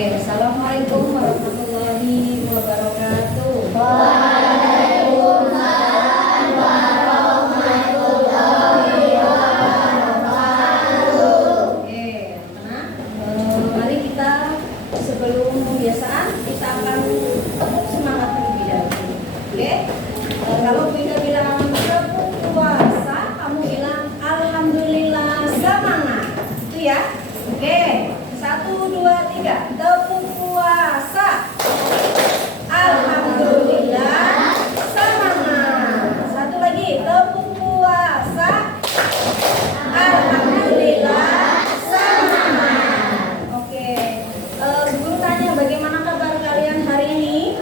Assalamualaikum warahmatullahi wabarakatuh. Waalaikumsalam warahmatullahi wabarakatuh. Oke, mari kita sebelum pembiasaan kita akan tepuk semangat terlebih dahulu. Oke, kalau kita bilang tepuk puasa, kamu bilang alhamdulillah semangat, itu ya. Oke, 1, 2, 3, tepuk puasa. Alhamdulillah semangat. Satu lagi, tepuk puasa. Alhamdulillah semangat. Oke, guru tanya bagaimana kabar kalian hari ini?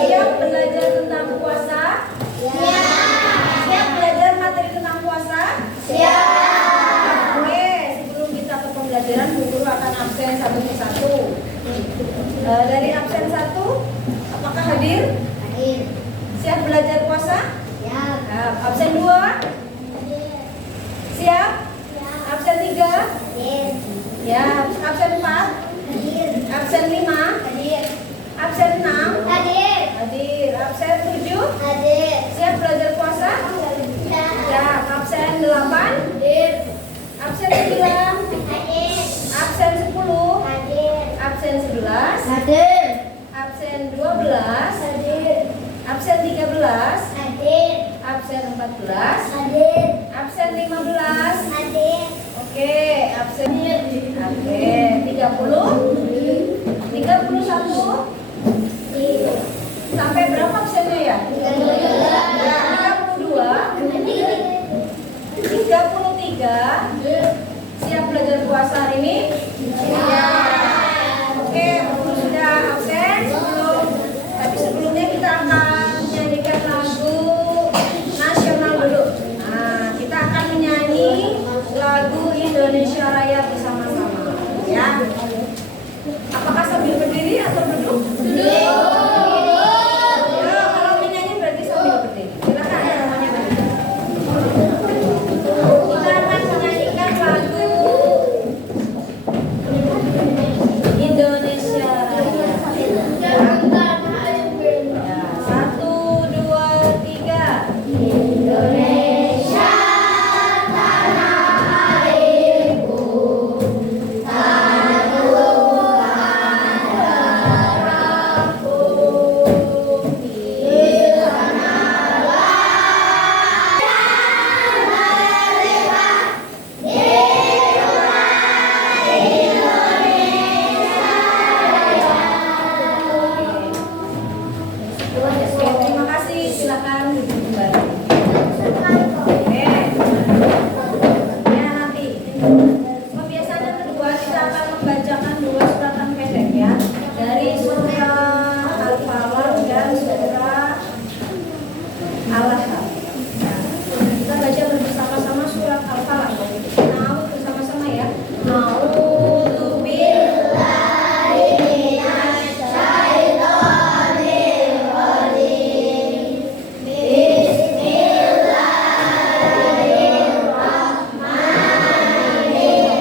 Siap belajar tentang puasa? Siap belajar materi tentang puasa? Oke, sebelum kita ke pembelajaran, Bu Guru akan absen satu persatu. Dari absen 1, apakah hadir? Siap belajar puasa? Absen 2? Siap? Absen 3? Ya, absen 4? Absen 5? Absen 6? Hadir. Absen 7? Siap belajar puasa? Ya, absen 8? Absen 9? Absen 10? Absen 11? Absen 12? Absen 13? Absen 14? Absen 15? Oke, absen. Oke, 30? 31? Sampai berapa absennya ya? 32? 33? Siap belajar puasa hari ini? Oke, Guru sudah absen. Tapi sebelumnya kita akan menyanyikan lagu nasional dulu. Nah, kita akan menyanyi lagu Indonesia Raya bersama-sama. Ya. Apakah sambil berdiri atau duduk? Ya, kalau menyanyi berarti sambil berdiri. Silakan semuanya berdiri. Kita akan menyanyikan lagu Indonesia Raya. Ya, 1, 2, 3. Indonesia tanah airku, tanah Tuhan darahku. Di sanalah mereka hiduplah Indonesia Raya. Oke, terima kasih. Silakan duduk kembali. Oke. Ya, nanti pembiasaan yang kedua kita akan membacakan 2 suratan pendek ya, dari surah Al-Falaq dan surah Al-Lahab. Kita baca bersama-sama surat Al-Falaq. Nah, bersama-sama ya. A'udzu billahi minasy syaithanir rajim. Bismillahirrahmanirrahim.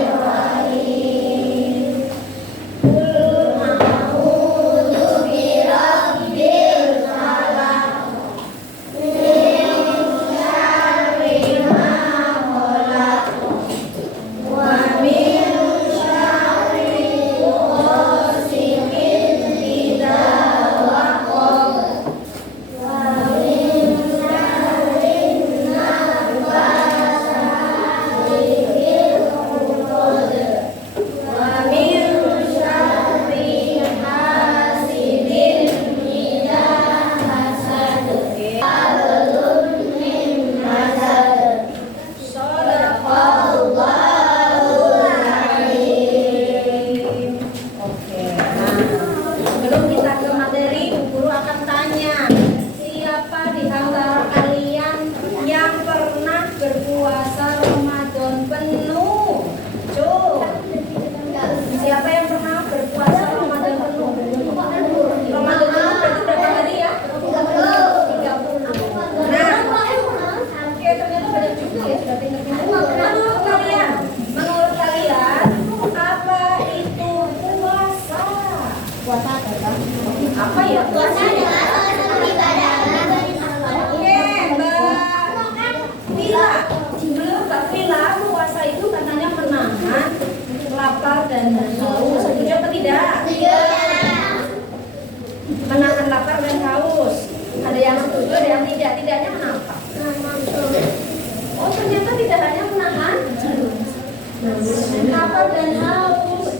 lapar dan haus.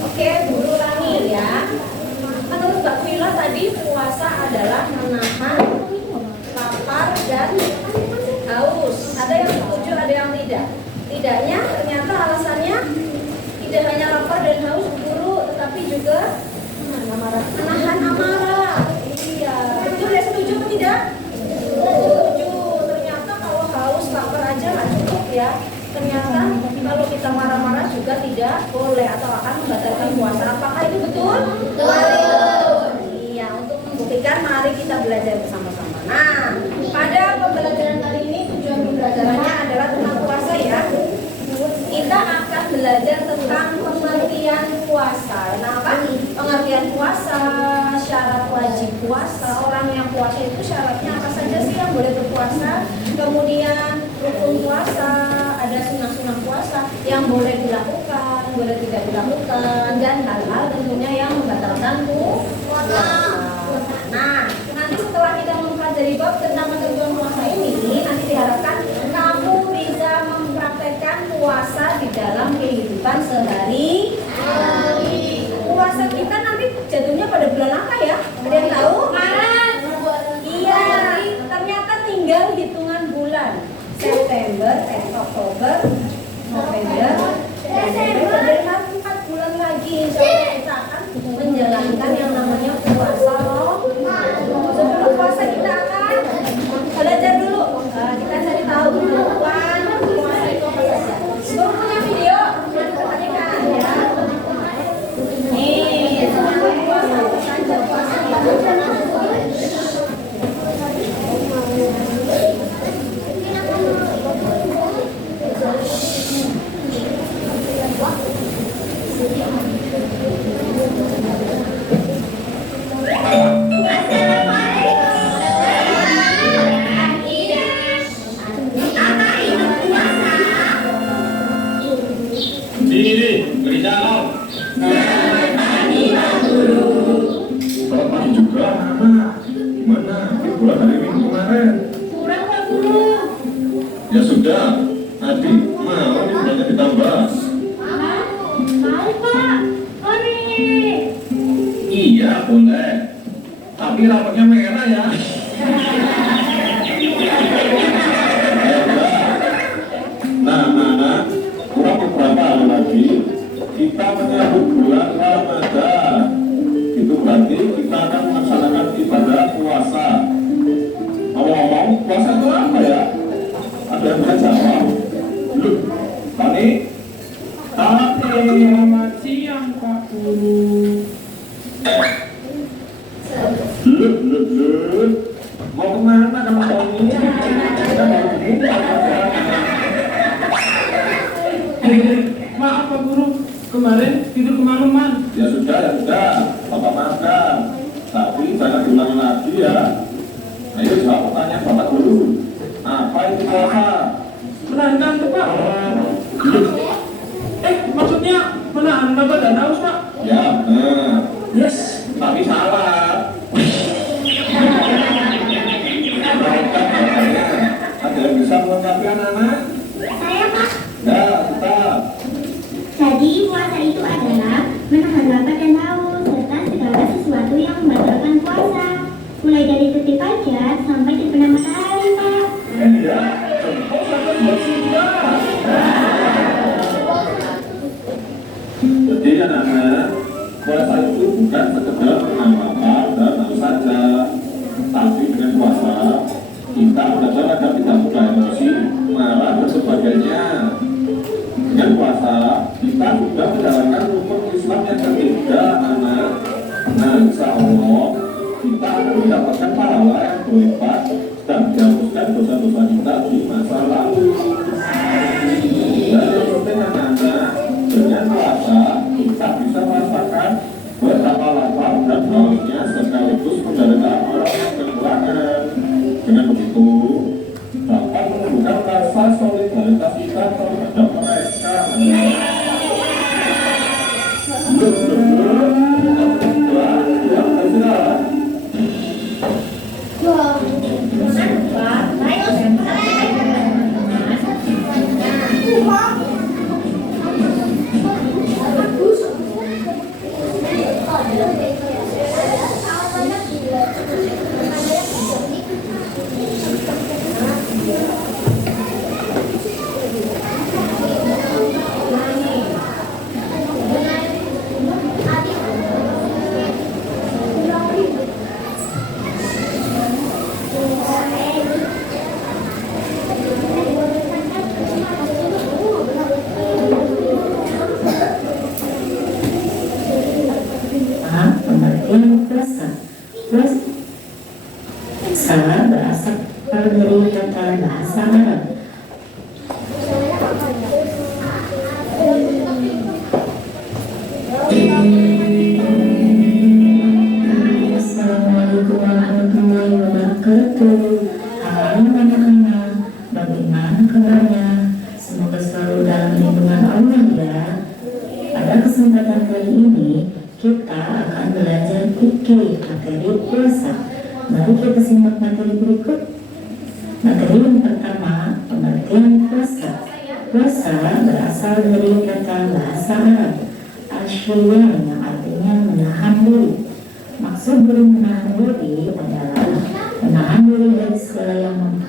Oke, guru ulangi ya. Menurut Mbak Vila tadi puasa adalah menahan lapar dan haus. Ada yang setuju, ada yang tidak. Tidaknya ternyata alasannya tidak hanya lapar dan haus guru, tetapi juga menahan amarah. Iya, betul ya, setuju atau tidak? Setuju. Ternyata kalau haus lapar aja nggak cukup ya. Ternyata kalau kita marah-marah juga tidak boleh atau akan membatalkan puasa. Apakah itu betul? Betul. Iya, untuk membuktikan mari kita belajar bersama-sama. Nah, pada pembelajaran kali ini tujuan pembelajarannya adalah tentang puasa ya. Kita akan belajar tentang pengertian puasa. Nah, apa? Pengertian puasa, syarat wajib puasa. Orang yang puasa itu syaratnya apa saja sih yang boleh berpuasa? Kemudian rukun puasa, ada sunah-sunah puasa yang boleh dilakukan, boleh tidak dilakukan, dan hal-hal tentunya yang membatalkan puasa. Nah, nanti setelah kita mempelajari bab tentang ketentuan puasa ini, nanti diharapkan kamu bisa mempraktekkan puasa di dalam kehidupan sehari-hari. Puasa kita nanti jatuhnya pada bulan apa ya? Ada yang tahu? Maret. Iya, ternyata tinggal hitungan bulan. September, Oktober, November, Desember, dan 4 bulan lagi. Insya Allah kita akan menjalankan yang namanya puasa Ramadan. Sebelum puasa kita akan belajar dulu. Kita cari tahu ketentuan puasa itu apa saja. Sebelum punya video, perhatikan ya. Nih, semangat puasa apa saja puasa kita. Ya sudah, adik mau ini bulannya ditambah. Mau Pak, boleh. Iya boleh, tapi rapatnya merah ya. Nah anak, kurang beberapa hari lagi kita menyambut bulan Ramadan. Itu berarti kita akan melaksanakan ibadah puasa. Ngomong-ngomong, puasa itu apa ya? Ada yang bisa jawab? Loh, Tani? Selamat siang Pak Guru. Loh. Mau kemana kamu Tani? Kita mau ini. Maaf Pak Guru, kemarin tidur kemalaman. Ya sudah, Bapak maafkan. Tapi jangan diulangi lagi ya. Ayo jawab pertanyaan Bapak dulu. Apa itu puasa? Menahan tuh Pak. Maksudnya menahan lapar dan haus Pak? Ya benar. Yes. Tapi salah. Ada yang bisa melengkapi anak-anak? Saya Pak. Ya, kita. Jadi puasa itu adalah menahan lapar dan haus serta segala sesuatu yang membatalkan puasa. Mulai dari terbit fajar sampai terbenam matahari Pak. Ya, jempol sampai bersinar. Jadi anak-anak, puasa itu bukan sekedar menahan lapar dan haus saja. Tapi dengan puasa, kita belajar agar tidak mudah emosi, marah dan sebagainya. Dengan puasa, kita sudah menjalankan rukun Islam yang ketiga, anak. Nah, insya Allah, kita akan mendapatkan pahala yang berlipat dan dihapuskan dosa-dosa kita di masa lalu. Dan yang penting anak-anak, dengan puasa, kita bisa merasakan betapa lapar dan hausnya sekaligus penderitaan orang yang kekurangan. Dengan begitu, dapat menunjukkan rasa solidaritas kita terhadap mereka. kesempatan kali ini kita akan belajar fikih materi puasa. Mari kita simak materi berikut. Materi yang pertama, pengertian puasa. Puasa berasal dari kata bahasa Arab al-syiyam yang artinya menahan diri. Maksud dari menahan diri adalah menahan diri dari segala yang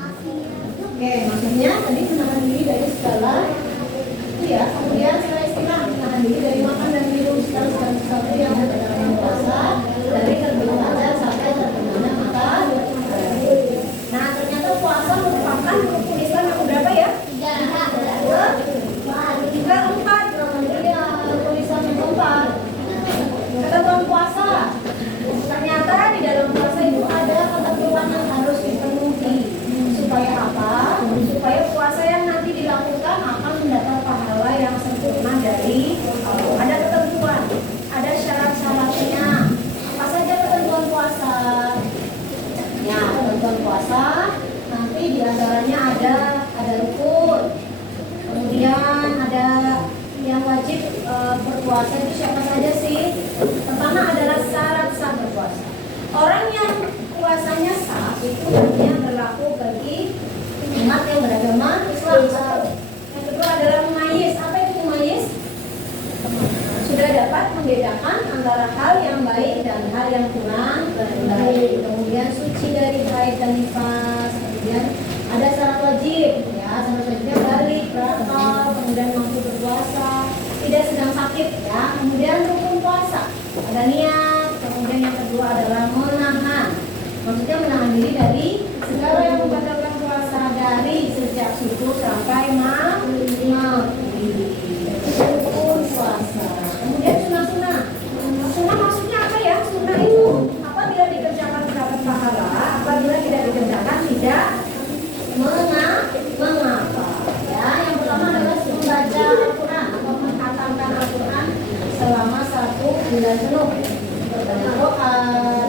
Oke, maksudnya tadi menahan diri dari segala itu ya. Kemudian setelah istilah menahan diri dari makan dan minum segala sesuatu yang ada dalam puasa, dari terbitnya azan sampai terbenamnya matahari. Nah, ternyata puasa merupakan rukun Islam yang berapa ya? Tiga, empat. Iya, rukun Islam yang keempat. Ketentuan puasa. Ternyata di dalam puasa itu ada ketentuan yang harus dipenuhi. Supaya apa? Supaya puasa yang nanti dilakukan akan mendapat pahala yang sempurna dari Allah. Ada ketentuan, ada syarat-syaratnya. Apa saja ketentuan puasa? Ya, ketentuan puasa nanti diantaranya ada rukun, kemudian ada yang wajib berpuasa itu siapa saja sih? Pertama adalah syarat sah berpuasa. Orang yang puasanya sah itu hanya berlaku bagi umat yang beragama Islam. Yang kedua adalah mumayyiz. Apa itu mumayyiz? Sudah dapat membedakan antara hal yang baik dan hal yang kurang baik. Kemudian suci dari haid dan nifas. Kemudian ada syarat wajib, ya syarat wajibnya balik, berakal, kemudian mampu berpuasa, tidak sedang sakit, ya. Kemudian rukun puasa, ada niat. Kemudian yang kedua adalah menahan. Maksudnya menahan diri dari segala yang membatalkan puasa dari sejak subuh sampai maghrib. Rukun puasa. Kemudian sunnah-sunnah. Sunnah maksudnya apa ya? Sunnah itu apabila dikerjakan mendapat pahala, apabila tidak dikerjakan tidak mengapa. Ya, yang pertama adalah membaca Al-Quran atau menghatamkan Al-Quran selama 1 bulan penuh. Berbanyak doa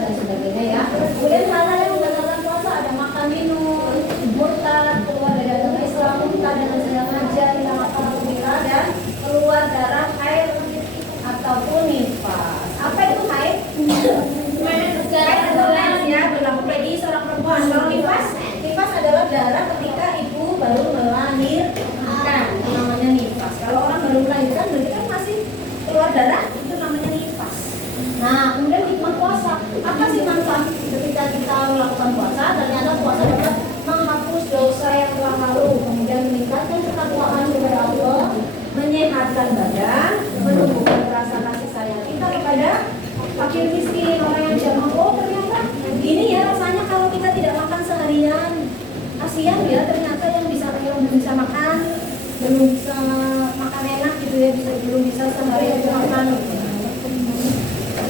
dan sebagainya ya. Kemudian hal-hal yang membatalkan puasa ada makan minum, murtad, keluar dari agama Islam, murtad dengan sengaja, hilang akal kubira, dan keluar darah haid ataupun nifas. Apa itu haid? Haid adalah ya berlaku bagi seorang perempuan. Kalau nifas adalah darah ketika ibu baru melahirkan, itu namanya nifas. Kalau orang baru melahirkan berarti kan masih keluar darah, itu namanya nifas. Nah, kemudian hikmah puasa. Apa sih manfaat ketika kita melakukan puasa? Ternyata puasa dapat menghapus dosa yang telah lalu, kemudian meningkatkan ketakwaan kepada Allah, menyehatkan badan, menumbuhkan rasa kasih sayang kita kepada fakir miskin, orang yang tidak mampu. Oh, ternyata ini ya rasanya kalau kita tidak makan seharian. Kasihan ya, ternyata yang belum bisa makan, belum bisa makan enak gitu ya, belum bisa seharian makan.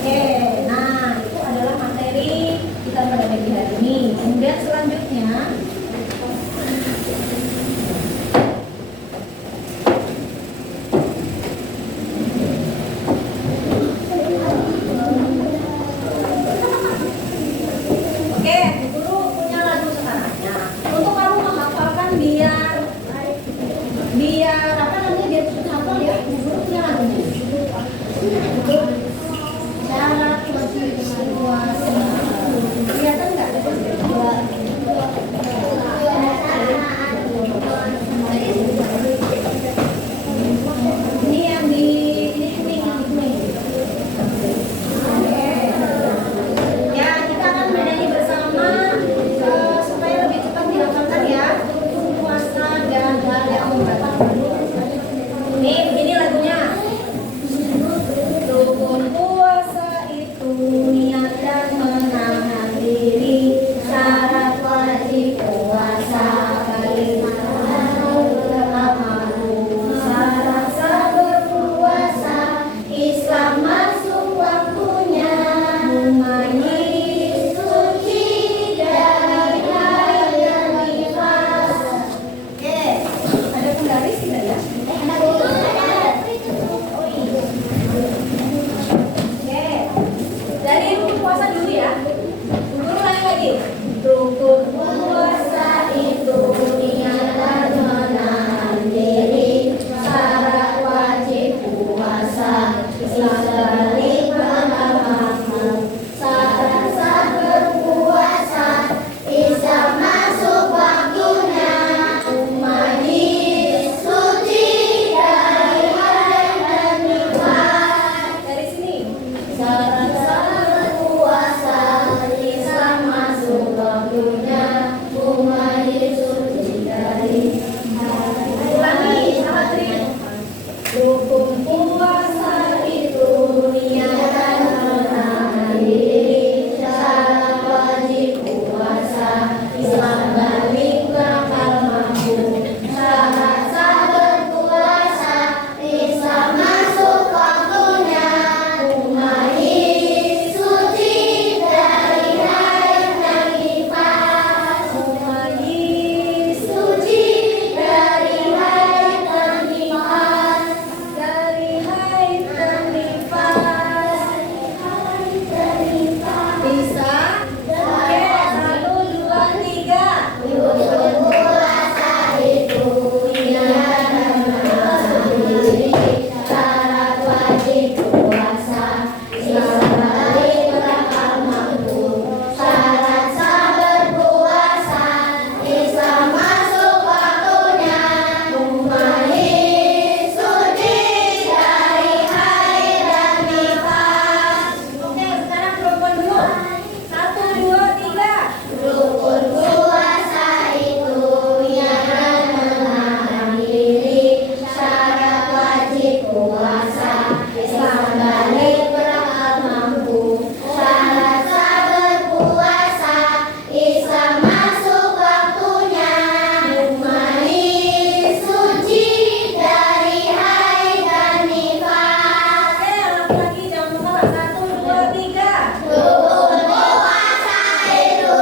Oke, nah itu adalah materi kita pada pagi hari ini. Kemudian selanjutnya oke, guru punya lagu sekarang. Nah, untuk kamu menghafalkan biar apa namanya biar cepat hafal ya, guru punya lagunya. Syarat wajib puasa. Kelihatan nggak? Rukun puasa itu niatan menahan diri, syarat wajib puasa Islam balik bakal mampu, syarat sah berpuasa Islam masuk waktunya, umayit suci dari haid dan nifas, umayit suci dari haid dan nifas, dari haid dan nifas, bisa? Oke, 1, 2, 3. Rukun puasa itu niatan menahan diri, syarat wajib puasa Islam balik bakal mampu, syarat sah berpuasa Islam masuk waktunya, umayit suci dari haid dan nifas. Oke, sekarang rukun dulu. 1, 2, 3. Rukun puasa itu niatan menahan diri, syarat wajib puasa Islam balik bakal mampu, syarat sah berpuasa Islam masuk waktunya, umayit suci dari haid dan nifas. Oke, ulang lagi, jangan lupa. 1, 2, 3. Rukun puasa itu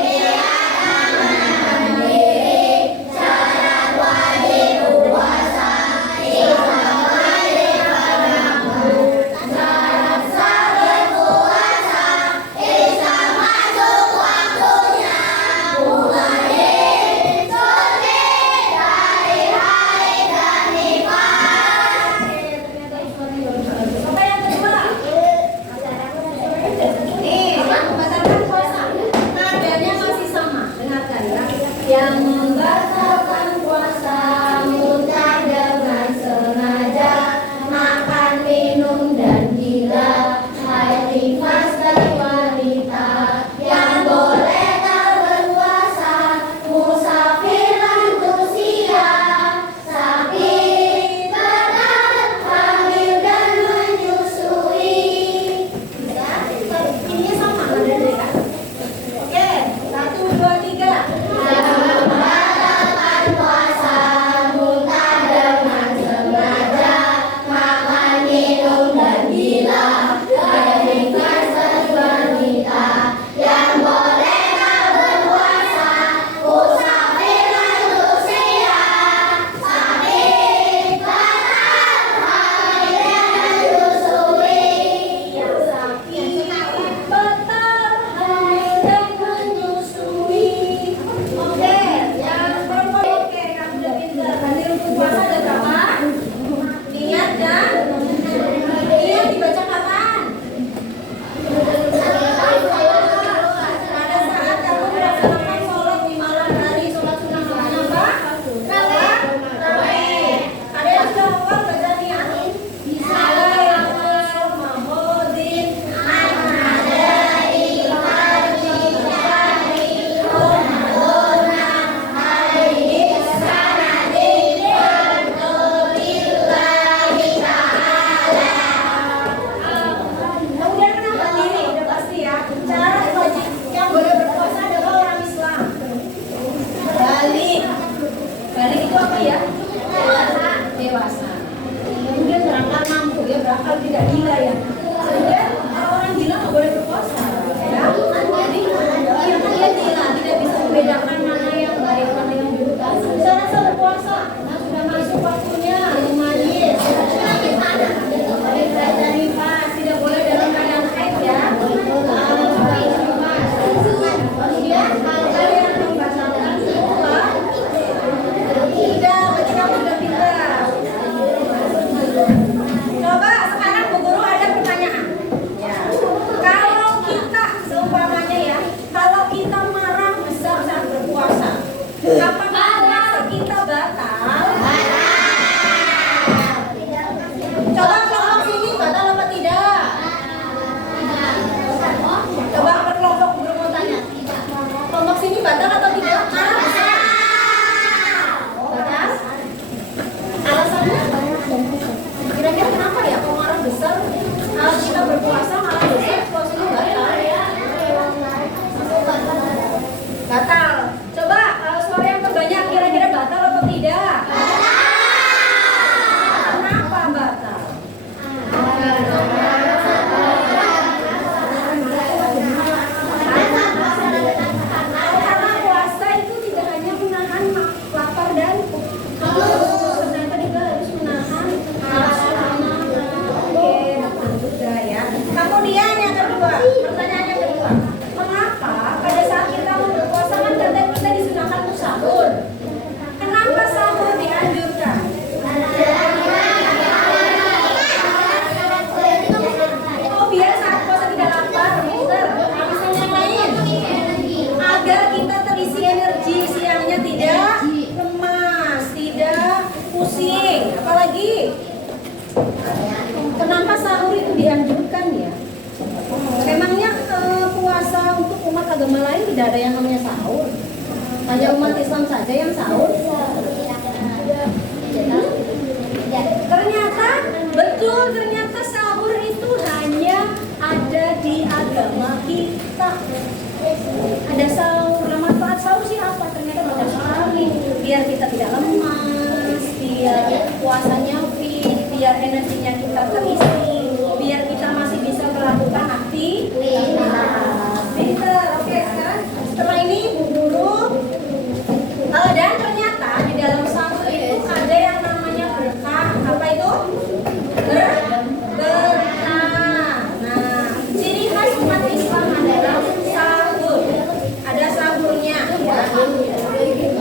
niatan menahan diri, syarat wajib puasa Islam balik agama lain tidak ada yang namanya sahur. Hanya umat Islam saja yang sahur. Ternyata betul, ternyata sahur itu hanya ada di agama kita. Ada sahur. Nah, manfaat sahur sih apa? Ternyata banyak sekali. Biar kita tidak lemas, biar puasanya fit, biar energinya kita terisi, biar kita masih bisa melakukan aktivitas. Pinter. Oke, sekarang setelah ini dulu. Dan ternyata di dalam sahur itu ada yang namanya berkah. Apa itu? Berkah. Nah, ciri khas umat Islam adalah sahur. Ada sahurnya. Ya.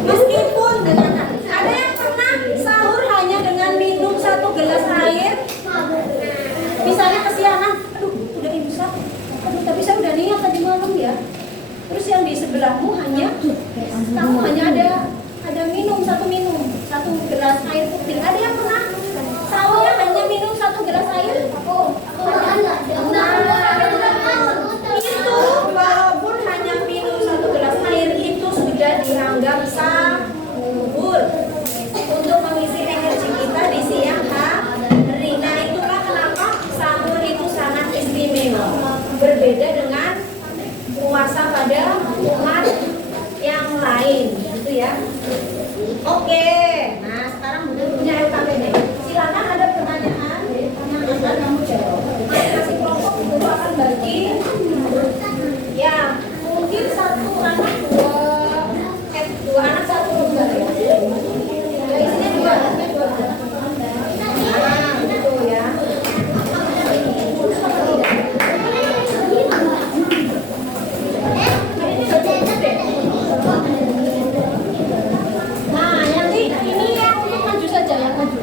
Meskipun dengan ada yang pernah sahur hanya dengan minum 1 gelas air. Misalnya kesiangan, aduh udah imsak, aduh tapi saya udah niat tadi malam ya. Terus yang di sebelahmu kamu hanya ada minum 1 gelas air putih. Ada yang pernah sahurnya hanya minum 1 gelas air? Itu walaupun hanya minum 1 gelas air itu sudah dianggap sahur untuk mengisi energi kita di siang hari. Nah itulah kenapa sahur itu sangat istimewa, berbeda dengan puasa pada umat yang lain, gitu ya. Oke, nah sekarang punya LKPD. Silakan ada pertanyaan yang akan kamu jawab. Masih kelompok itu akan bagi, ya mungkin 1 anak 2 anak 1 lomba ya. Isinya 2 anak. Nah, gitu ya. Nah, yang ini yang maju saja, yang maju.